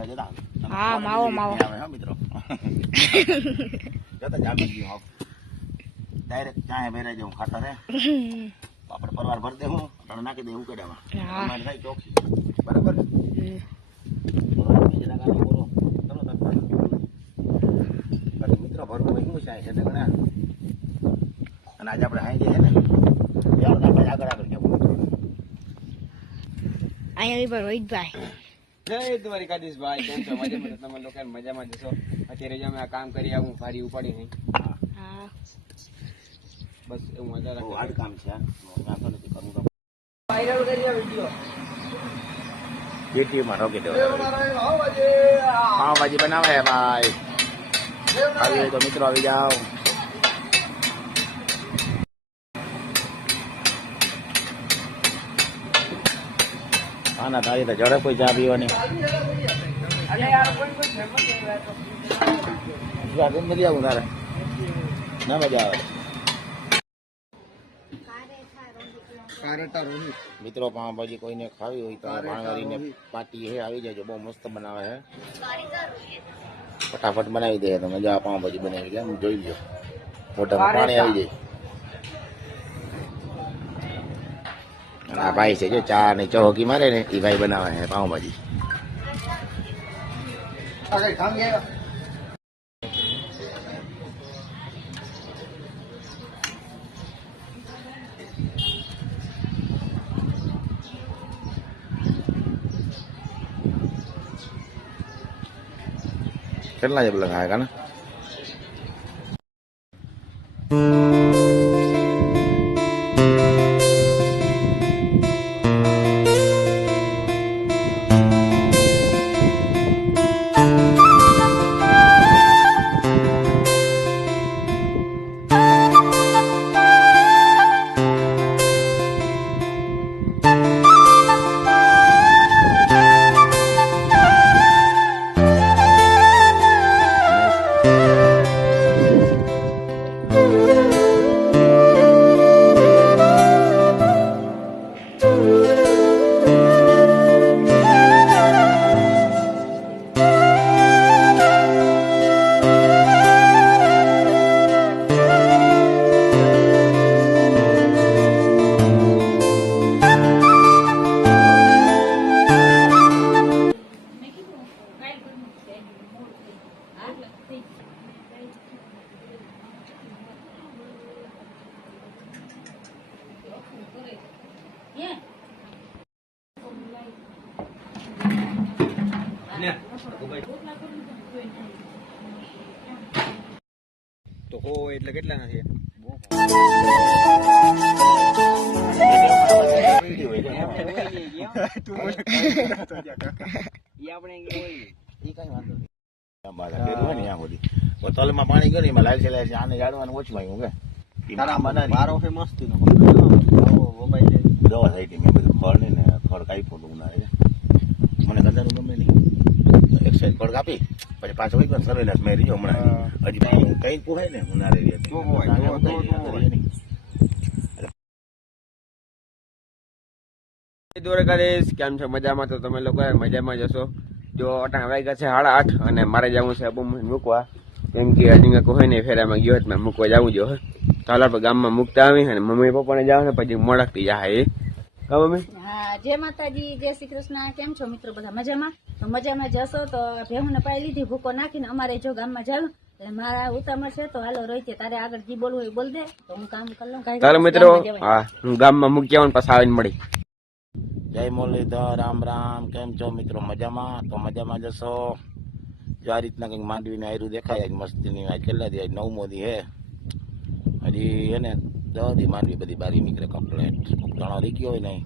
હા માવો માવો મિત્રો જતા જામી ગયો ડાયરેક્ટ ચાહે બેરે જવું ખાતા રે આપણે પરવાર ભર દે હું તને નાખી દે ઉકેડામાં અમારે થાય ચોખી બરાબર મિત્રો ભરવું હોય શું છે ઘણા અને આજે આપણે હાઈ જઈએ ને આગળ આગળ જવું અહીંયા પર રોહિતભાઈ જય દ્વારિકાધીશભાઈ કેમ છો મજામાં તમે લોકો મજામાં જશો અત્યારે જ અમે આ કામ કરી આવું ભારી ઉપાડી નહીં હા બસ એવું મજા બહુ હાર્ડ કામ છે નાખો નથી કરવું તો વાયરલ કરી આ વિડિયો પેટીમાં રોકી દેવો પાવભાજી બનાવે ભાઈ આવી તો મિત્રો આવી જાઓ આના તારી તો ઝડપ કોઈ ચા પીવાની મજા આવું તારે ના મજા આવે મિત્રો પાવભાજી કોઈને ખાવી હોય તો ભાણવારીને પાટી હે આવી જાય બહુ મસ્ત બનાવે છે ફટાફટ બનાવી દે તો મજા પાવભાજી બનાવી લે જોઈ લો મોઢામાં પાણી આવી જાય આ ભાઈ છે જો ચા ને ચહોકી મારે ને એ ભાઈ બનાવે છે પાવભાજી કેટલા છે પેલા ખાય ને તો હો એટલે કેટલા નથી તલમાં પાણી ગયું એમાં લાલ છે આને જાડવાનું ઓછું આવ્યું કે મારો મસ્તી નો દવા થઈ હતી મેં બધું ખડ ને ખડ કાપ્યું હતું ઉનાળે મને ગંદાનું ગમે નહીં એક સાઈડ ખડ કાપી પછી પાછો વળી પણ સર્વેલન્સ મેં રહ્યો હમણાં હજી કઈ પોહાય ને ઉનાળે દ્વારકાધીશ કેમ છો મજામાં તો તમે લોકો મજામાં જશો જો અટાણ વાગ્યા છે 8:30 અને મારે જવું છે અબુ મૂકવા કેમ કે હજી કોઈ ને ફેરામાં ગયો મેં મૂકવા જવું જો ચાલો આપણે ગામમાં મૂકતા આવી અને મમ્મી પપ્પાને જાવ ને પછી મોડકતી જાય કા મમ્મી હા જય માતાજી જય શ્રી કૃષ્ણ કેમ છો મિત્રો બધા મજામાં તો મજામાં જશો તો ભેહું ને પાઈ લીધી ભૂકો નાખીને અમારે જો ગામમાં જાવ એટલે મારા ઉતામળ છે તો હાલો રોહિતે તારે આગળ જી બોલવું હોય બોલ દે તો હું કામ કરી લઉં ચાલો મિત્રો હા હું ગામમાં મૂકી આવું પછી આવીને મળી જય મુરલીધર રામ રામ કેમ છો મિત્રો મજામાં તો મજામાં જશો જો આ રીતના કંઈક માંડવીને આયરું દેખાય આજ મસ્તીની આજ કેટલા દી આજ 9મો દી હે હજી હે ને 10 દી માંડવી બધી બારી નીકળે કમ્પ્લેટ ઘણો રીક્યો હોય નહીં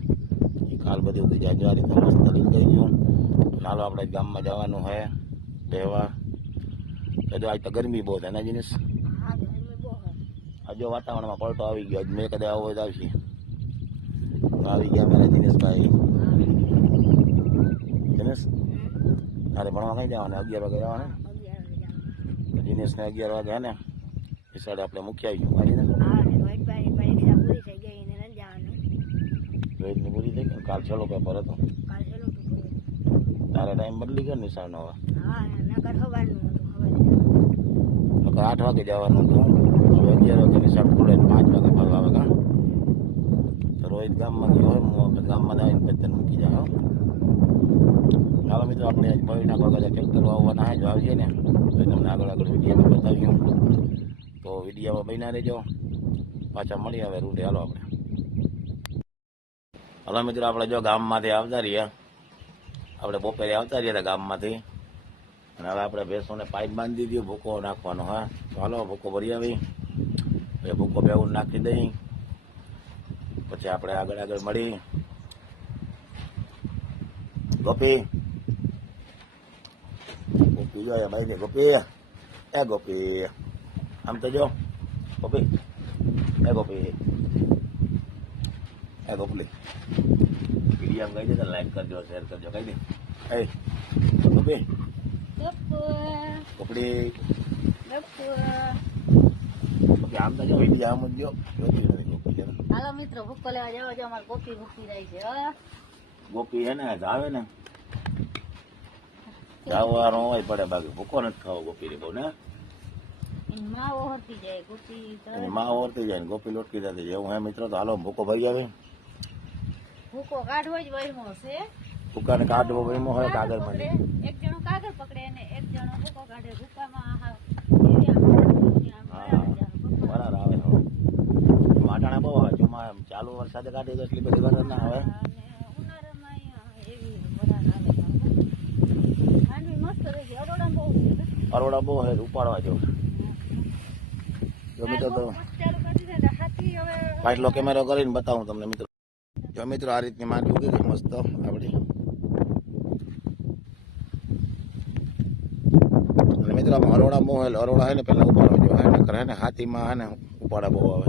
એ કાલ બધી ઉડી જાય જો આ રીતના મસ્ત રીલ થઈ ગયું ચાલો આપણે ગામમાં જવાનું હે તહેવાર તો આજ તો ગરમી બહુ છે ને જીનિસ હજુ વાતાવરણમાં પલટો આવી ગયો મેં કદાચ આવો જ આવશે આવી ગયા મારા દિનેશભાઈ દિનેશ અરે ભણવા કઈ જવાને 11 વાગે જવાને દિનેશને 11 વાગે હે ને એ સાઈડ આપણે મૂકી આવીશું ગાડીને રોહિતની પૂરી થઈ ગઈ કાલ છેલ્લો પેપર હતો તારે ટાઈમ બદલી ગયો નિશાળનો હવે હા નગર હવાનું હતું નકર 8 વાગે જવાનું હતું હવે 11 વાગે નિશાળ ખુલે ને 5 વાગે પાછું આવે કા તો રોહિત ગામમાં ગયો હોય હું ગામમાં આવીને પછી તને મૂકી જાય હો ચાલો મિત્રો આપણે ભરી નાખવા ગયા ટ્રેક્ટર વાવવાના હે જો આવીએ ને તો તમને આગળ વિડીયો બતાવ્યું તો વિડીયોમાં બન્યા રહેજો પાછા મળી આવે રૂટે હાલો આપણે હલો મિત્રો આપણે જો ગામમાંથી આવતા રહ્યા આપણે બપોરે આવતા રહ્યા હતા ગામમાંથી અને હવે આપણે ભેંસોને પાઇપ બાંધી દીધો ભૂકો નાખવાનો હા તો હાલો ભૂકો ભરી આવી પછી ભૂકો બેવું નાખી દઈ પછી આપણે આગળ મળી ગોપી ગોપી જો ભાઈ ને ગોપી એ ગોપી આમ તો જો ગોપી એ ગોપી એ ગોપલી વિડીયો કહી દે લાઈક કરજો શેર કરજો કહી દે એ ગોપી ગોપડી ગોપી આમ તો જો વિડીયો આમ જ જો જોતી નથી ગોપી હાલો મિત્રો ભૂકો લેવા જાવ જો અમારે ગોપી ભૂકી રહી છે ગોપી હે ને જાવે ને જાવવાનો હોય પડે બાકી ભૂકો નથી ખાવો ગોપી રે બહુ ને એની માં ઓહરતી જાય ગોપી તો એની માં ઓરતી જાય ને ગોપી લોટકી જતી જાય એવું હે મિત્રો તો હાલો ભૂકો ભરી આવે ભૂકો કાઢવો જ વહેમો છે ભૂકાને કાઢવો એમ હોય કાગળમાં એક જણો કાગળ પકડે અને એક જણો ભૂકો કાઢે ભૂકામાં બરાબર આવે વાટાણા બહુ આવે ચોમાં ચાલુ વરસાદે કાઢી તો એટલી બધી વરસ ના આવે ઉનાળામાં એવી વરાળ આવે ઠંડી મસ્ત રહે છે અરોડા બહુ અરોડા બહુ હોય ઉપાડવા જેવું જો મિત્રો તો ચાલુ કરી દીધા હાથી હવે પાછલો કેમેરો કરીને બતાવું તમને મિત્રો જો મિત્રો આ રીતની માંડવી ઉગી ગઈ મસ્ત આપણી અને મિત્રો અરોડા બહુ હોય અરોડા હોય ને પેલા ઉપાડવા જેવા હે નકર હે ને હાથીમાં હે ને ઉપાડા બહુ આવે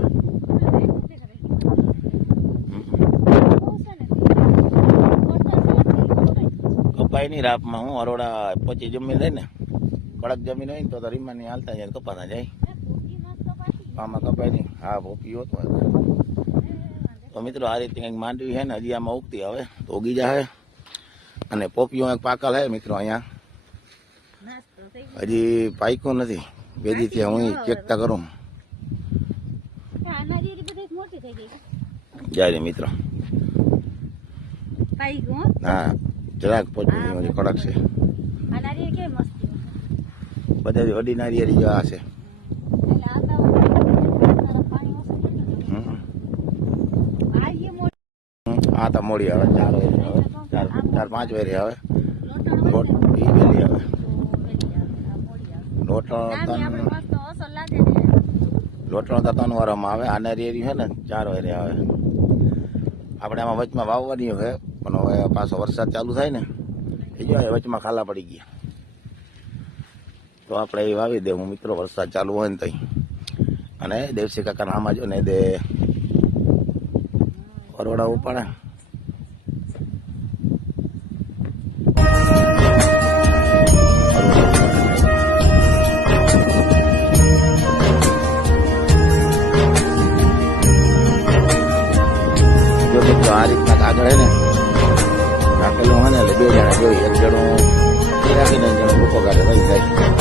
કપાઈ ની રાપમાં હું અરોડા પછી જમીન લઈ ને કડક જમીન હોય ને તો રીમાની હાલતા જાય કપાતા જાય આમાં કપાય નહીં હા ભોપી હોતો તો મિત્રો આ રીતે કંઈક માંડવી છે ને હજી આમાં ઉગતી હવે તો ઉગી જાય અને પોપીઓ એક પાકલ હે મિત્રો અહીંયા હજી પાક્યું નથી બેદી ત્યાં હું ચેકતા કરું જાય મિત્રો હા જરાક પોચી કડક છે બધા વડી નારિયેળી જેવા છે હા તો મોડી આવે 4 વાગે આવે 4-5 વાગે આવે લોટ ઈ વેલી આવે લોટનો તો 3 વારમાં આવે આ નારિયેળી છે ને 4 વાગે આવે આપણે આમાં વચમાં વાવવાની હોય પણ હવે પાછો વરસાદ ચાલુ થાય ને એ જો વચમાં ખાલા પડી ગયા તો આપણે એ વાવી દેવું મિત્રો વરસાદ ચાલુ હોય ને તઈ અને દેવસી કાકા આમાં જો ને દે અરોડા ઉપાડે જો મિત્રો આ રીતના કાગળ હે ને નાખેલું હોય ને એટલે 2 જણા જોઈ એક જણો રાખીને જણો ભૂકો કાઢે રહી જાય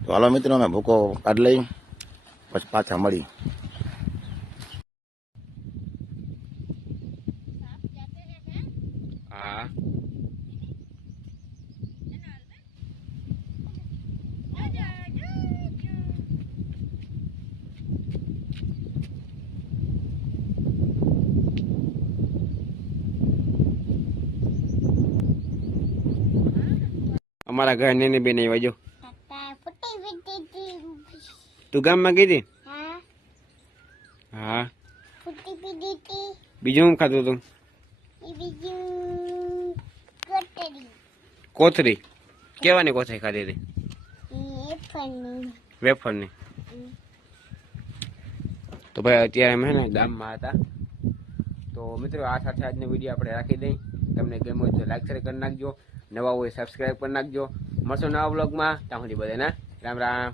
તો હાલો મિત્રો અમે ભૂકો કાઢી લઈ પછી પાછા મળી હા અમારા ઘર ને બેન આવ્યા જો તું ગામમાં ગઈ હતી હા બીજું શું ખાધું તું કોથરી કેવાની કોથરી ખાધી હતી વેફરની તો ભાઈ અત્યારે અમે ને ગામમાં હતા તો મિત્રો આ સાથે આજનો વિડીયો આપણે રાખી દઈ તમને ગમ્યો હોય તો લાઈક શેર કરી નાખજો નવા હોય સબસ્ક્રાઈબ કરી નાખજો મળશો નવા બ્લોગમાં ત્યાં સુધી બધાને રામ રામ